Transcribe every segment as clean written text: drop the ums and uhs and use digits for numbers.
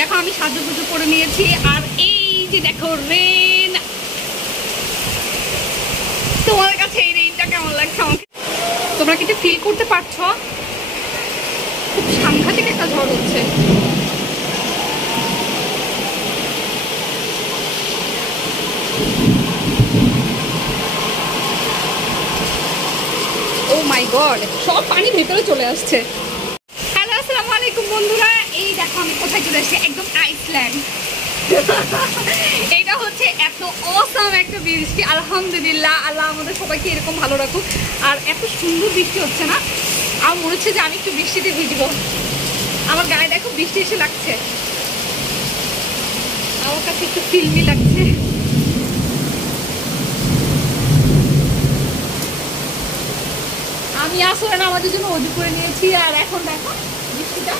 দেখো আমি সাজুগুজু করে নিয়েছি, আর এই যে দেখো রেন। তোমার কাছে এই রেনটা কেমন লাগছে আমাকে? তোমরা কি ফিল করতে পারছো? খুব সাংঘাতিক একটা ঝড় হচ্ছে। ও মাই গড, সব পানি ভেতরে চলে আসছে। হ্যালো, আসসালামু আলাইকুম বন্ধুরা। এই দেখো আমি কোথায় চলে এসেছি, একদম আইসল্যান্ড। এটা হচ্ছে এত অসাম একটা বৃষ্টি। আলহামদুলিল্লাহ, আল্লাহ আমাদের সবাইকে এরকম ভালো রাখুক। আর এত সুন্দর বৃষ্টি হচ্ছে না, আমার মনে হচ্ছে যে আমি একটু বৃষ্টিতে ভিজবো। আমার গায়ে দেখো বৃষ্টি এসে লাগছে, আমার কাছে একটু ফিল্মি লাগছে। আমি আসলে আমাদের জন্য অজু করে নিয়েছি, আর এখন দেখো বৃষ্টিটা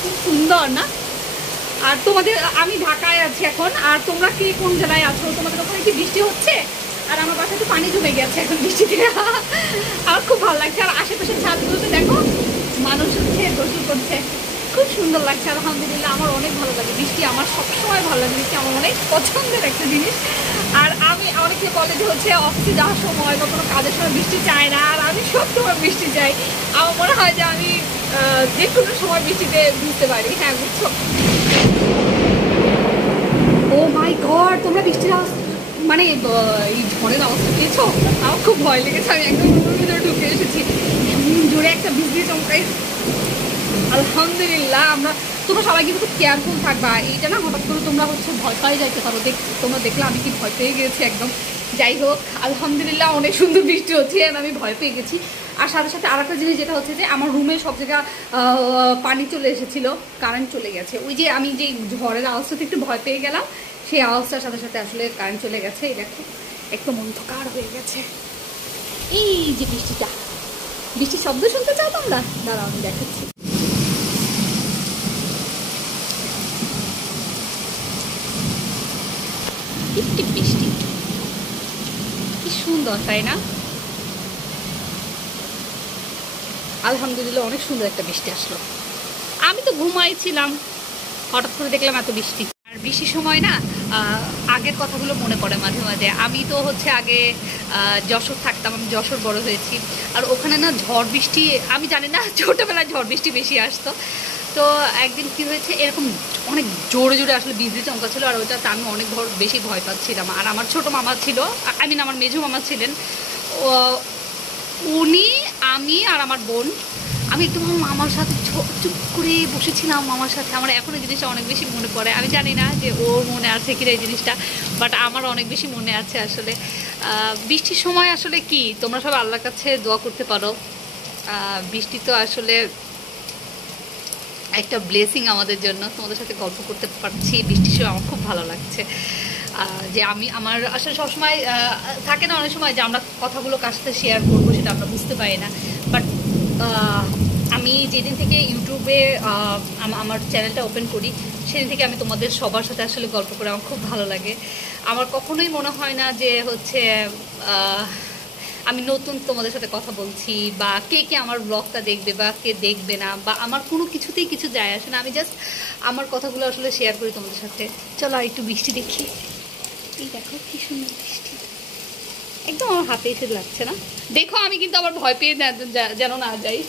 খুব সুন্দর না? আর তোমাদের, আমি ঢাকায় আছি এখন, আর তোমরা কি কোন জেলায় আছো? তোমাদের ওখানে কি বৃষ্টি হচ্ছে? আর আমার বাসায় তো পানি জমে গেছে এখন বৃষ্টিতে। আমার খুব ভালো লাগছে। আর আশেপাশের ছাদগুলোতে দেখো মানুষ হচ্ছে গোসল করছে, খুব সুন্দর লাগছে। আলহামদুলিল্লাহ, আমার অনেক ভালো লাগে বৃষ্টি। আমার সবসময় ভালো লাগে বৃষ্টি, আমার অনেক পছন্দের একটা জিনিস। আর আমি অনেকে বলে যে হচ্ছে অফিসে যাওয়ার সময় বা কোনো কাজের সময় বৃষ্টি চায় না, আর আমি সবসময় বৃষ্টি চাই। আমার মনে হয় যে আমি যে কোনো সময় বৃষ্টিতে ভিজতে পারি। হ্যাঁ, বুঝছো? ও মাই গড, তোমরা বৃষ্টির আওয়াজ, মানে এই ঝড়ের আওয়াজটা পেয়েছো? আমার খুব ভয় লেগেছে। আমি একদম রুমের ভিতরে ঢুকে এসেছি, জোরে একটা বৃষ্টি চমকাই। আলহামদুলিল্লাহ, তোমরা সবাই কিন্তু খুব কেয়ারফুল থাকবা। এইটা না হঠাৎ করে তোমরা হচ্ছে ভয় পাই যাইতে পারো। তোমরা দেখলে আমি কি ভয় পেয়ে গেছি একদম। যাই হোক, আলহামদুলিল্লাহ অনেক সুন্দর বৃষ্টি হচ্ছে, আর আমি ভয় পেয়ে গেছি। আর সাথে সাথে আর একটা জিনিস যেটা হচ্ছে যে আমার রুমে সব জায়গা পানি চলে এসেছিল, কারেন্ট চলে গেছে। ওই যে আমি যে ঝড়ের আওয়াজটাতে একটু ভয় পেয়ে গেলাম, সেই আওয়াজটার সাথে সাথে আসলে কারেন্ট চলে গেছে। এই দেখো একদম অন্ধকার হয়ে গেছে। এই যে বৃষ্টির শব্দ শুনতে চাও তোমরা? দাঁড়াও আমি দেখাচ্ছি। টিপ বৃষ্টি, কি সুন্দর, তাই না? আলহামদুলিল্লাহ, অনেক সুন্দর একটা বৃষ্টি আসলো। আমি তো ঘুমাইছিলাম, হঠাৎ করে দেখলাম এত বৃষ্টি। আর বৃষ্টির সময় না আগের কথাগুলো মনে পড়ে মাঝে মাঝে। আমি তো হচ্ছে আগে যশোর থাকতাম, আমি যশোর বড় হয়েছি। আর ওখানে না ঝড় বৃষ্টি, আমি জানি না, ছোটোবেলায় ঝড় বৃষ্টি বেশি আসতো। তো একদিন কি হয়েছে, এরকম অনেক জোরে জোরে আসলে বিজলি চমকা ছিল, আর ওইটাতে আমি অনেক বেশি ভয় পাচ্ছিলাম। আর আমার ছোটো মামা ছিল, আমার মেজো মামা ছিলেন, উনি, আমি আর আমার বোন, আমি একদম আমার মামার সাথে চুপ করে বসেছিলাম মামার সাথে। আমার এখন এই জিনিসটা অনেক বেশি মনে পড়ে। আমি জানি না যে ও মনে আছে কিনা এই জিনিসটা, বাট আমার অনেক বেশি মনে আছে আসলে। বৃষ্টির সময় আসলে কি তোমরা সব আল্লাহর কাছে দোয়া করতে পারো। বৃষ্টি তো আসলে একটা ব্লেসিং আমাদের জন্য। তোমাদের সাথে গল্প করতে পারছি বৃষ্টির সময়, আমার খুব ভালো লাগছে। যে আমার আসলে সবসময় থাকে না অনেক সময় যে আমরা কথাগুলো কার সাথে শেয়ার করবো সেটা আমরা বুঝতে পারি না। বাট আমি যেদিন থেকে ইউটিউবে আমার চ্যানেলটা ওপেন করি, সেদিন থেকে আমি তোমাদের সবার সাথে আসলে গল্প করে আমার খুব ভালো লাগে। আমার কখনোই মনে হয় না যে হচ্ছে আমি নতুন তোমাদের সাথে কথা বলছি, বা কে কে আমার ব্লগটা দেখবে বা কে দেখবে না, বা আমার কোনো কিছুতেই কিছু যায় আসে না। আমি জাস্ট আমার কথাগুলো আসলে শেয়ার করি তোমাদের সাথে। চলো আর একটু বৃষ্টি দেখি। এই দেখো কি সুন্দর বৃষ্টি, একদম আমার হাতে এসে লাগছে না? দেখো আমি কিন্তু আবার ভয় পেয়ে যেন না যাই।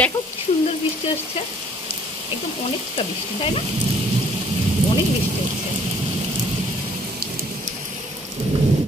দেখো কি সুন্দর বৃষ্টি হচ্ছে, একদম অনেকটা বৃষ্টি, তাই না? অনেক বৃষ্টি হচ্ছে।